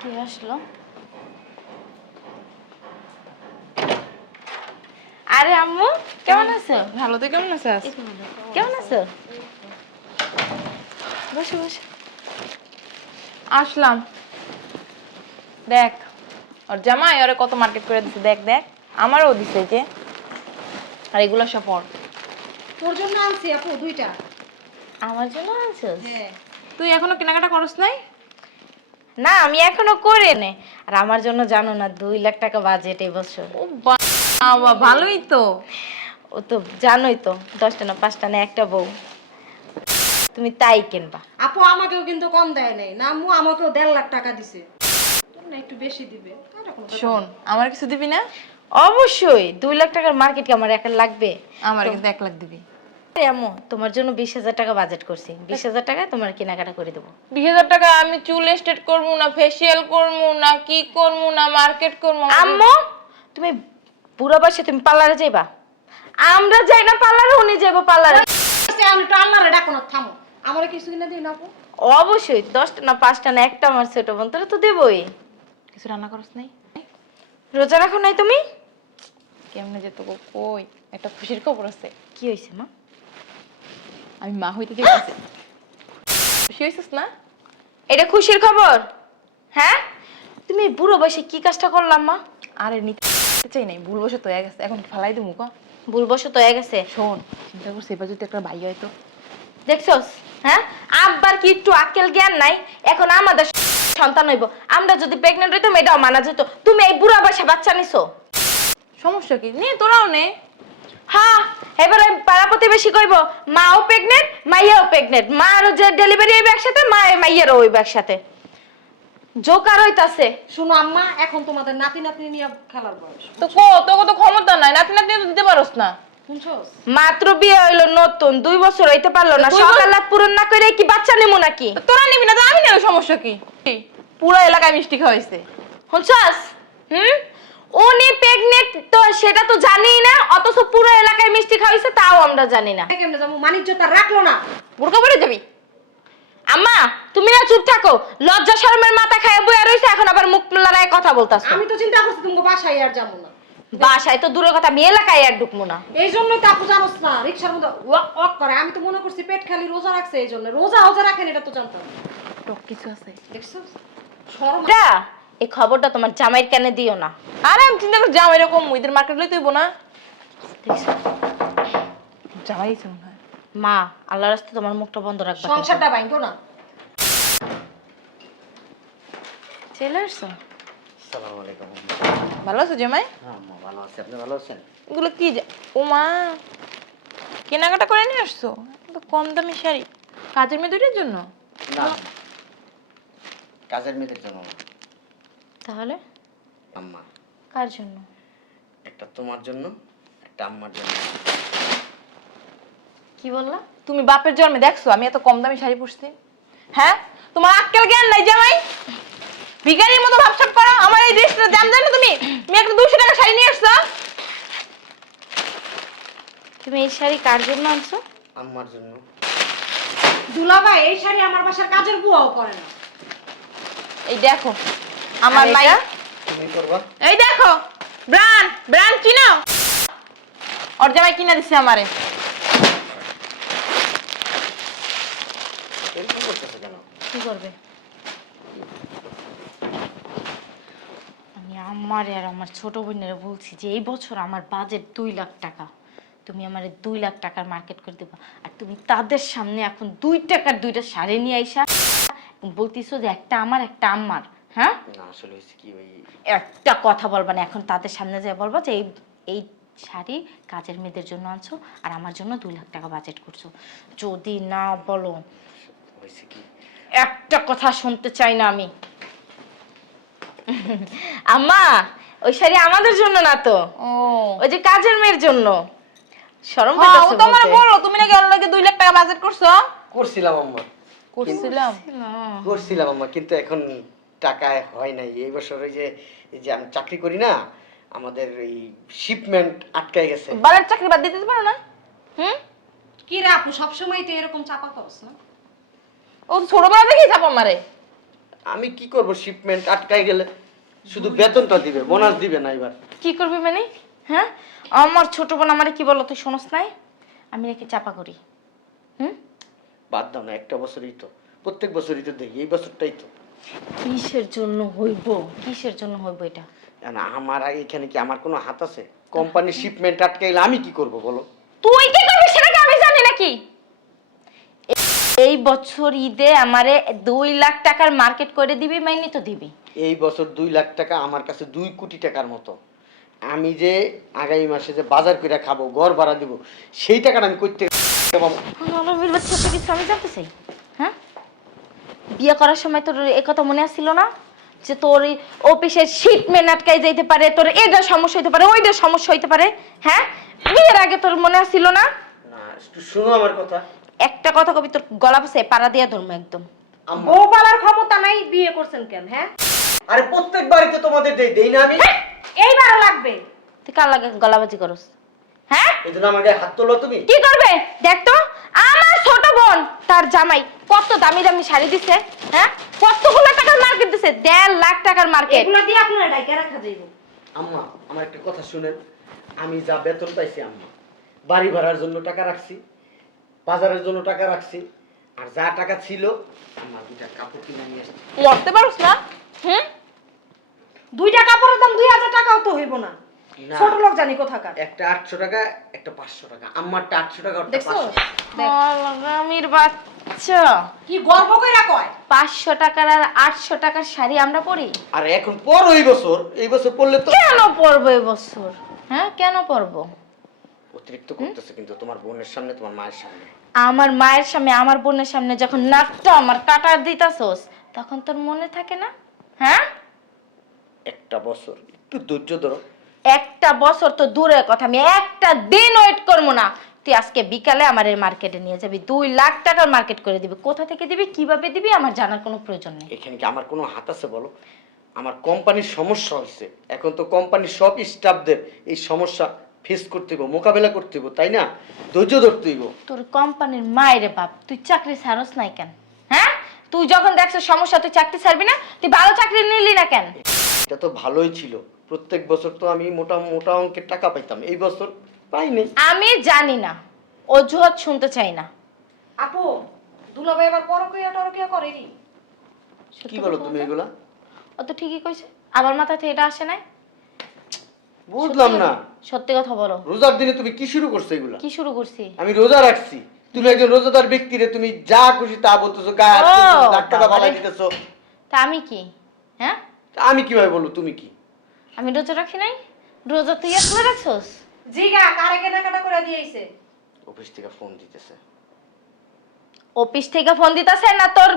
কে আসলো? আরে আম্মু কেমন আছো? ভালো তুই কেমন আছিস কেমন আছো? বসে বসে। আসলাম। দেখ ওর জামাই ওরে কত মার্কেট করে দিছে দেখ দেখ। আমারও দিছে যে। আর এগুলো সব ওর। তোর জন্য আনছি আপু দুইটা। আমার জন্য আনছো হ্যাঁ। তুই এখনও কেনাকাটা করস নাই? না আমি এখনও করে নে। আর আমার জন্য জানো না দুই লাখ টাকা বাজেট এই বছর। ও বাবা ভালোই তো। ও তো জানোই তো দশটা না পাঁচটা না একটা বউ। তুমি তাই কিনবা। আপু আমাকেও কিন্তু কম দেয় নাই। না আম্মু আমাকেও দেড় লাখ টাকা দিছে। না একটু বেশি দিবে। শোন আমার কিছু দিবি না? অবশ্যই দুই লাখ টাকার মার্কেট কি আমার একা লাগবে? আমার কিন্তু এক লাখ দিবি। আম্মু তোমার জন্য বিশ হাজার টাকা বাজেট করছি। বিশ হাজার টাকা তোমার কেনাকাটা করে দেবো। বিশ হাজার টাকা আমি চুল স্ট্রেট করব না ফেসিয়াল করব না কি করব না মার্কেট করব আম্মু তুমি বুড়া বয়সে তুমি পার্লারে যাইবা? আমরা যাই না পার্লারে উনি যাব পার্লারে। আমি একটু ডাকো না থামো। আমার কিছু কিনে দিই না অবশ্যই দশটা না পাঁচটা না একটা আমার ছোট বোন তোরা তো দেবই। কিছু রান্না করস নাই? রোজা রাখো নাই তুমি? কেমনে যেত কই? একটা খুশির খবর আছে। কি হয়েছে মা? আমি মা হইতে দেখতেছি খুশি হয়েছিস না? এটা খুশির খবর। হ্যাঁ? তুমি বুড়ো বয়সে কি কাজটা করলাম মা আরে নিতে চাই নাই ভুল বসে তো হয়ে গেছে। এখন ফেলাই দিমু ক? ভুলবশত হয়ে গেছে। শোন চিন্তা করছি এবার যদি একটা ভাই হয় তো। দেখছস? হ্যাঁ? আব্বার কি একটু আক্কেল জ্ঞান নাই? এখন আমাদের সন্তান হইব। আমরা যদি প্রেগনেন্ট হইতাম এটাও মানা যেত। তুমি এই বুড়া বয়সে বাচ্চা নিছো। সমস্যা কি? নে তোরাও নে। হ্যাঁ এবার পাড়া প্রতিবেশী কইব মাও প্রেগনেন্ট মাইয়াও প্রেগনেন্ট যে ডেলিভারি হইবে একসাথে মা মাইয়ারও হইবে একসাথে। জোকার হইতাছে। শোনো আম্মা এখন তোমাদের নাতি নাতনি নিয়ে খেলার বয়স। তো কো তোকে তো ক্ষমতা নাই নাতি নাতি তো দিতে পারস না। মাত্র বিয়ে হইল নতুন দুই বছর হইতে পারল না। সকাল পূরণ না করে কি বাচ্চা নেব নাকি? তোরা নিবি না আমি নেব সমস্যা কি? পুরো এলাকায় মিষ্টি খাওয়াইছে। শুনছস? হুম? উনি প্রেগনেন্ট তো সেটা তো জানি না অথচ পুরো এলাকায় মিষ্টি খাওয়াইছে তাও আমরা জানি না। কেমনে যাব মানিজ্যতা রাখল না। বুড়কা পরে যাবি? আম্মা তুমি না চুপ থাকো। লজ্জা শরমের মাথা খায় বইয়া রইছে এখন আবার মুখ লড়াই কথা বলতাছো। আমি তো চিন্তা করছি তুমি বাসায় আর যাব না। বাসায় তো দূরের কথা আমি এলাকায় আর ঢুকবো না। এই জন্যই তো আপু জানোস না রিক্সার মধ্যে ওয়াক করে। আমি তো মনে করছি পেট খালি রোজা রাখছে এই জন্য রোজা রোজা রাখেন এটা তো জানতাম। টক কিছু আছে। দেখছ? শরম এই খবরটা তোমার জামাইয়ের কানে দিও না। আরে আমি চিন্তা করি জামাই এরকম মুইদের মার্কেট লই তুইব না? জামাই মনে হয় মা আল্লাহ রাস্তা তোমার মুখটা বন্ধ রাখবা সংসারটা ভাঙ্গো না। চলে আসছো? আসসালামু আলাইকুম। ভালো আছো জামাই? হ্যাঁ আম্মা ভালো আছি। আপনি ভালো আছেন? এগুলো কি ও মা কেনাকাটা করে নিয়ে আসছো? কম দামি শাড়ি। কাজের মেয়েদের জন্য? না। কাজের মেয়েদের জন্য না। তাহলে? আম্মা। কার জন্য? একটা তোমার জন্য একটা আম্মার জন্য। কি বললা? তুমি বাপের জন্মে দেখছ আমি এত কম দামি শাড়ি পরছি। হ্যাঁ? তোমার আক্কেল জ্ঞান নাই জামাই? ভিখারির মতো ভাবসাব করো আমার এই ড্রেসটা দাম জানো তুমি? তুমি একটা দুশো টাকা শাড়ি নিয়ে আসছো। তুমি এই শাড়ি কার জন্য আনছো? আম্মার জন্য। দুলাভাই এই শাড়ি আমার বাসার কাজের বুয়াও করে না। এই দেখো আমার আর মাই এটা? তুমি করবা। এই দেখো ব্রান ব্রান চিনো ওর জামাই কিনা দিছে আমারে। কি করবে? আমি আমার আর আমার ছোট বোনেরা বলছি যে এই বছর আমার বাজেট দুই লাখ টাকা। তুমি আমার দুই লাখ টাকার মার্কেট করে দেবা। আর তুমি তাদের সামনে এখন দুই টাকার দুইটা শাড়ি নিয়ে আইসা। বলতিছো যে একটা আমার একটা আমার হ্যাঁ? না আসলে হয়েছে কি ওই একটা কথা বলবা না এখন তাদের সামনে যে বলবা যে এই এই শাড়ি কাজের মেয়েদের জন্য আনছো আর আমার জন্য দুই লাখ টাকা বাজেট করছ। যদি না বলো হয়েছে কি? একটা কথা শুনতে চাই না আমি। আম্মা ওই শাড়ি আমাদের জন্য না তো? ও। ওই যে কাজের মেয়ের জন্য। শরম হ্যাঁ ও পাইতাছে তো আমার বলতে। তুমি নাকি ওর লাগে দুই লাখ টাকা বাজেট করছ? করছিলাম আম্মা। করছিলাম। করছিলাম আম্মা কিন্তু এখন টাকায় হয় নাই। এই বছর ওই যে এই যে আমি চাকরি করি না আমাদের ওই শিপমেন্ট আটকায় গেছে। বালের চাকরি বাদ দিতে পারো না। হুম? কি রে আপু সবসময় তো এরকম চাপা করছ না। ও তো ছোটবেলা থেকেই চাপা মারে আমি কি করব শিপমেন্ট আটকায় গেলে? শুধু বেতনটা দিবে বোনাস দিবে না এবার। কি করবি মানে? হ্যাঁ? আমার ছোট বোন আমারে কি বলো তুই শোনস নাই? আমি নাকি চাপা করি। হুম? বাদ দাও না একটা বছরই তো। প্রত্যেক বছরই তো দেখি এই বছরটাই তো। কিসের জন্য হইব? কিসের জন্য হইব এটা? না আমার এখানে কি আমার কোনো হাত আছে? কোম্পানির শিপমেন্ট আটকাইলে আমি কি করব বলো? তুই কি করবি সেটা কি আমি জানি নাকি? এই বছর ঈদে আমারে দুই লাখ টাকার মার্কেট করে দিবি মাইনি তো দিবি। এই বছর দুই লাখ টাকা আমার কাছে দুই কোটি টাকার মতো। আমি যে আগামী মাসে যে বাজার করে খাব ঘর ভাড়া দিব সেই টাকাটা আমি করতে কিছু আমি জানতে চাই? বিয়ে করার সময় তোর একথা মনে আসছিল না? যে তোর অফিসের শিপমেন্ট আটকাই যাইতে পারে তোর এটা সমস্যা হইতে পারে ওইটা সমস্যা হইতে পারে হ্যাঁ? বিয়ের আগে তোর মনে আসছিল না? না একটু শোনো আমার কথা। একটা কথা কবি তোর গলা পাশে পাড়া দিয়া ধরবো একদম। বউ পালার ক্ষমতা নাই বিয়ে করছেন কেন হ্যাঁ? আরে প্রত্যেক বাড়িতে তোমাদের দেই দেই না আমি? এইবার লাগবে। তুই কার লাগে গলাবাজি করস? হ্যাঁ? এই জন্য আমার হাত তোলো তুমি? কি করবে? দেখ তো আমার ছোট বোন তার জামাই। কত দামি দামি শাড়ি দিছে হ্যাঁ? কতগুলো টাকার মার্কেট দিছে? দেড় লাখ টাকার মার্কেট এগুলা দিয়ে আপনারা ডাইকা রাখা যাইব। আম্মা আমার একটা কথা শুনেন। আমি যা বেতন পাইছি আম্মা বাড়ি ভাড়ার জন্য টাকা রাখছি বাজারের জন্য টাকা রাখছি আর যা টাকা ছিল আমার দুটা কাপড় কিনে নিয়ে এসছি মরতে পারোস না? হুম? দুইটা কাপড়ের দাম দুই হাজার টাকাও তো হইব না। ছোট লোক জানি কোথাকার। একটা আটশো টাকা একটা পাঁচশো টাকা। আমারটা আটশো টাকা ওরটা দেখছ? 500 আমির বাচ্চা কি গর্ব কইরা কয়? পাঁচশো টাকার আর আটশো টাকার শাড়ি আমরা পরি। আর এখন পর এই বছর এই বছর পড়লে তো কেন পরবো এবছর হ্যাঁ কেন পরবো? অতিরিক্ত করতেছে কিন্তু তোমার বোনের সামনে তোমার মায়ের সামনে। আমার মায়ের সামনে আমার বোনের সামনে যখন নাকটা আমার কাটার দিতাছোস তখন তোর মনে থাকে না? হ্যাঁ? একটা বছর একটু ধৈর্য ধরো। একটা বছর তো দূরের কথা আমি একটা দিন ওয়েট করব না। তুই আজকে বিকালে আমার মার্কেটে নিয়ে যাবি দুই লাখ টাকার মার্কেট করে দিবি। কোথা থেকে দিবি কীভাবে দিবি আমার জানার কোনো প্রয়োজন নেই। এখানে কি আমার কোনো হাত আছে বলো? আমার কোম্পানির সমস্যা হয়েছে। এখন তো কোম্পানির সব স্টাফদের এই সমস্যা ফেস করতে হইব মোকাবেলা করতে হইব তাই না? ধৈর্য ধরতে হইব। তোর কোম্পানির মায়ের বাপ তুই চাকরি ছাড়স নাই কেন? হ্যাঁ? তুই যখন দেখছিস সমস্যা তুই চাকরি ছাড়বি না? তুই ভালো চাকরি নিলি না কেন? এটা তো ভালোই ছিল। প্রত্যেক বছর তো আমি মোটা মোটা অঙ্কের টাকা পাইতাম। এই বছর পাইনি আমি জানি না অজুহাত শুনতে চাই না। আপু দুলাভাই এবার পরকিয়া টরকিয়া করেনি? সত্যি কি বলো তুমি এগুলা? ও তো ঠিকই কইছে আমার মাথা থেকে এটা আসে নাই। বুঝলাম না। সত্যি কথা বলো। রোজার দিনে তুমি কি শুরু করছ এগুলা? কি শুরু করছি? আমি রোজা রাখছি। তুমি একজন রোজাদার ব্যক্তি রে তুমি যা খুশি তা বলতেছো গায়ে হাত তুলতেছো, লাখ বাড়াই দিতেছো। তা আমি কি? হ্যাঁ? তা আমি কীভাবে বলব তুমি কি? আমি রোজা রাখি নাই? রোজা তুই আসলে রাখছস? জিগা কারে কেনাকাটা করে দিয়েছে অফিস থেকে ফোন দিতেছে। অফিস থেকে ফোন দিতেছে না তোর?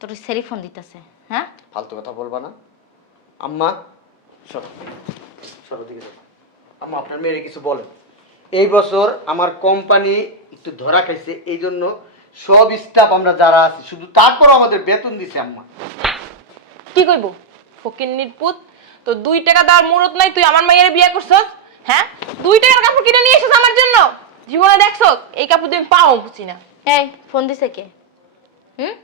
তোর সেরি ফোন দিতেছে হ্যাঁ? ফালতু কথা বলবা না। আম্মা সরো। সরো দিকে যাও। আম্মা আপনার মেয়েরে কিছু বলেন। এই বছর আমার কোম্পানি একটু ধরা খাইছে এই জন্য সব স্টাফ আমরা যারা আছি শুধু তারপরও আমাদের বেতন দিছে আম্মা। কি কইব? ফকির নির্পুত তো দুই টাকা দেওয়ার মুরত নাই তুই আমার মাইয়ের বিয়ে করছস? হ্যাঁ? দুই টাকার কাপড় কিনে নিয়ে এসেছিস আমার জন্য? জীবনে দেখছ? এই কাপড় তুমি পাও বুঝি না। এই ফোন দিছে কে? হুম?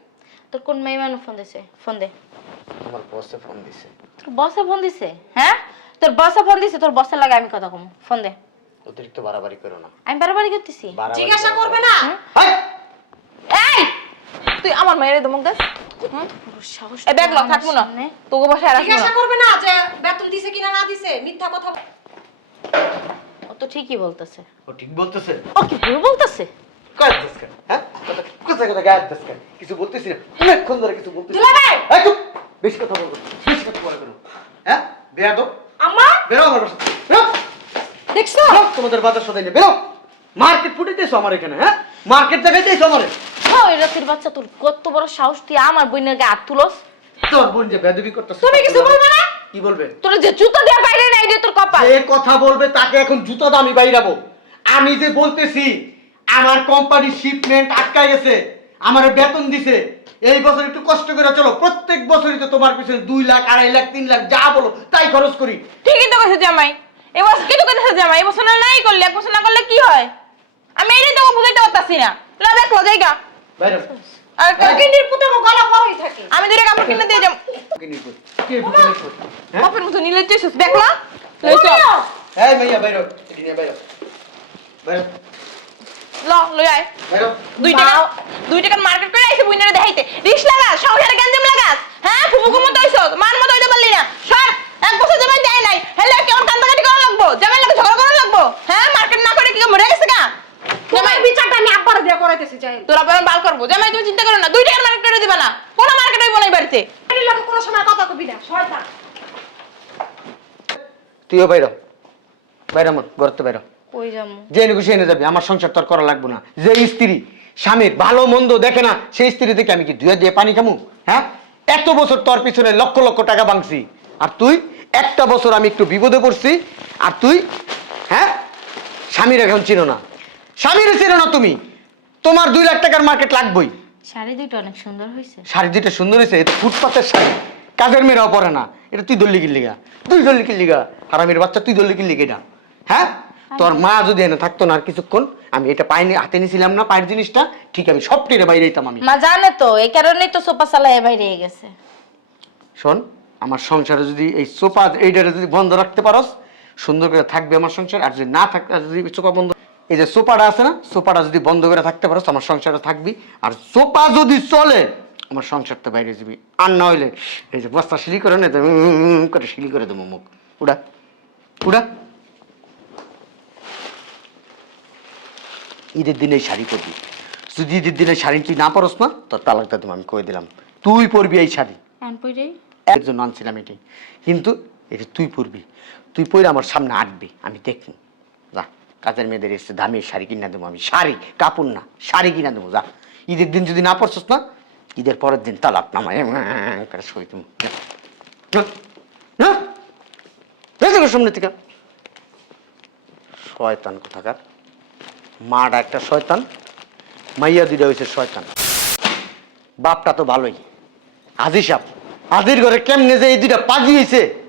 তোর কোন মেয়ে মানুষ ফোন দিছে? ফোন দে। আমার বসে ফোন দিছে। তোর বসে ফোন দিছে? হ্যাঁ? তোর বসে ফোন দিছে তোর বসে লাগে আমি কথা কম। ফোন দে। অতিরিক্ত বাড়াবাড়ি করো না। আমি বারবারই করতেছি। জিজ্ঞাসা করবে না? এই! তুই আমার মায়ের দমক দেস সাহস এই ব্যাগ ল আমার থাকব না তোকে বাসায় রাখব জিজ্ঞাসা করবে না যে বেতন দিছে কিনা না দিছে? মিথ্যা কথা ও তো ঠিকই বলতেছে। ও ঠিক বলতেছে? ও কি ভুল বলতেছে? কাজ দিস কেন হ্যাঁ? দিস কেন? কিছু বলতেছি না। অনেকক্ষণ ধরে কিছু বলতেছি দুলাভাই! এই চুপ! বেশি কথা বলব বেশি কথা না। হ্যাঁ? বেয়া দো আম্মা! বেরো আমার বাসা বেরো! দেখছ? তোমাদের বাজার সদাই বেরো! মার্কেট ফুটে দিয়েছ আমার এখানে হ্যাঁ? মার্কেট জায়গায় দিয়েছ আমার। ওই রাতের বাচ্চা তোর কত বড় সাহস তুই আমার বোনের গায়ে হাত তুলস। তোর বোন যে বেদবি করতেছে তুমি কিছু বলবে না? কি বলবে? তোর যে জুতো দেওয়া বাইরে নাই রে তোর কপাল। যে কথা বলবে তাকে এখন জুতো দামি বাইরাবো আমি যে বলতেছি আমার কোম্পানির শিপমেন্ট আটকায় গেছে আমার বেতন দিছে এই বছর একটু কষ্ট করে চলো। প্রত্যেক বছরই তো তোমার পিছনে দুই লাখ আড়াই লাখ তিন লাখ যা বলো তাই খরচ করি। ঠিকই তো কইছে জামাই। এবার কি তো কইছে জামাই? এই বছর না নাই করলে এক বছর না করলে কি হয়? আমি এইটাই তোকে বুঝাইতে পারতাছি না। ল দেখ ল জায়গা বাইরে আর ফকিন্নির পুতে গলা বড়ই থাকে। আমি দুইটা কাপড় কিনে দিয়ে যাব ফকিনির পুত। কে? হ্যাঁ? বাপের মতো নিলে চেয়েছিস দেখলা? লইছ তুমিও? এই মাইয়া বাইরো এটি বাইরো। বাইরো। ল লই আয়। বাইরো। দুই টাকা দুই টাকার মার্কেট করে আইছে বুইনারে দেখাইতে। রিস লাগাস সংসারে গেঞ্জাম লাগাস হ্যাঁ? ফুফুকু মতো হইছ মান মতো হইতে পারলি না। সর এক বছর জামাই দেয় নাই। হেলে কেমন কান্দাকাটি করা লাগবো? জামাই লাগে ঝগড়া করা লাগবো? হ্যাঁ? মার্কেট না করে কি মরে গেছে গা? তোমার বিচারটা আমি আব্বার দিয়ে করাইতেছি যাই তোরা পরে বাল করব। জামাই তুমি চিন্তা করো না দুই টাকার মার্কেট করে দিবা না কোনো মার্কেট হইব না এই বাড়িতে এর লোকে কোনো সময় কথা কবি না শয়তান তুইও বাইরো বাইরো আমার ঘরতে বাইরো কই যাব? যে খুশি এনে যাবি আমার সংসার তোর করা লাগবে না। যে স্ত্রী স্বামীর ভালো মন্দ দেখে না সেই স্ত্রী থেকে আমি কি ধুয়ে দিয়ে পানি খামু? হ্যাঁ? এত বছর তোর পিছনে লক্ষ লক্ষ টাকা বাংছি আর তুই একটা বছর আমি একটু বিপদে পড়ছি আর তুই হ্যাঁ? স্বামীর এখন চিনো না। স্বামীর চিনো না তুমি। তোমার দুই লাখ টাকার মার্কেট লাগবেই। শাড়ি দুইটা অনেক সুন্দর হয়েছে শাড়ি দুইটা সুন্দর হয়েছে এটা ফুটপাতের শাড়ি। কাজের মেয়েরাও পরে না। এটা তুই দল্লি কিনলিগা তুই দল্লি কিনলিগা হারামির বাচ্চা তুই দল্লি কিনলি এটা? হ্যাঁ? তোর মা যদি এনে থাকতো না আর কিছুক্ষণ আমি এটা পাইনি হাতে নিছিলাম না পায়ের জিনিসটা ঠিক আমি সব টেরে বাইরে যেতাম আমি। মা জানে তো এই কারণেই তো সোফা চালাই বাইরে গেছে। শোন আমার সংসারে যদি এই সোফা এইটারে যদি বন্ধ রাখতে পারস সুন্দর করে থাকবে আমার সংসার আর যদি না থাক আর যদি সোফা বন্ধ এই যে সোফাটা আছে না সোফাটা যদি বন্ধ করে থাকতে পারস আমার সংসারে থাকবি। আর সোফা যদি চলে আমার সংসারটা বাইরে যাবি। আর না হইলে এই যে বস্তা সিলি করে না করে সিলি করে দেবো মুখ। উড়া। উড়া। ঈদের দিনে শাড়ি পরবি। যদি ঈদের দিনে শাড়ি তুই না পরস না তোর তালাকটা তুমি আমি কয়ে দিলাম। তুই পরবি এই শাড়ি। জন্য আনছিলাম এটি। কিন্তু এটা তুই পরবি তুই পরে আমার সামনে আঁটবি আমি দেখব যা কাজের মেয়েদের এসে দামি শাড়ি কিনা দেবো আমি। শাড়ি কাপড় না শাড়ি কিনা দেবো যা। ঈদের দিন যদি না পরছস না ঈদের পরের দিন তালাক নামায়। সামনে থেকে। শয়তান কোথাকার? মাটা একটা শয়তান, মাইয়া দুইটা হয়েছে শয়তান। বাপটা তো ভালোই। আজি সাপ। আদির ঘরে কেমনে যে এই দুইটা পাজি হয়েছে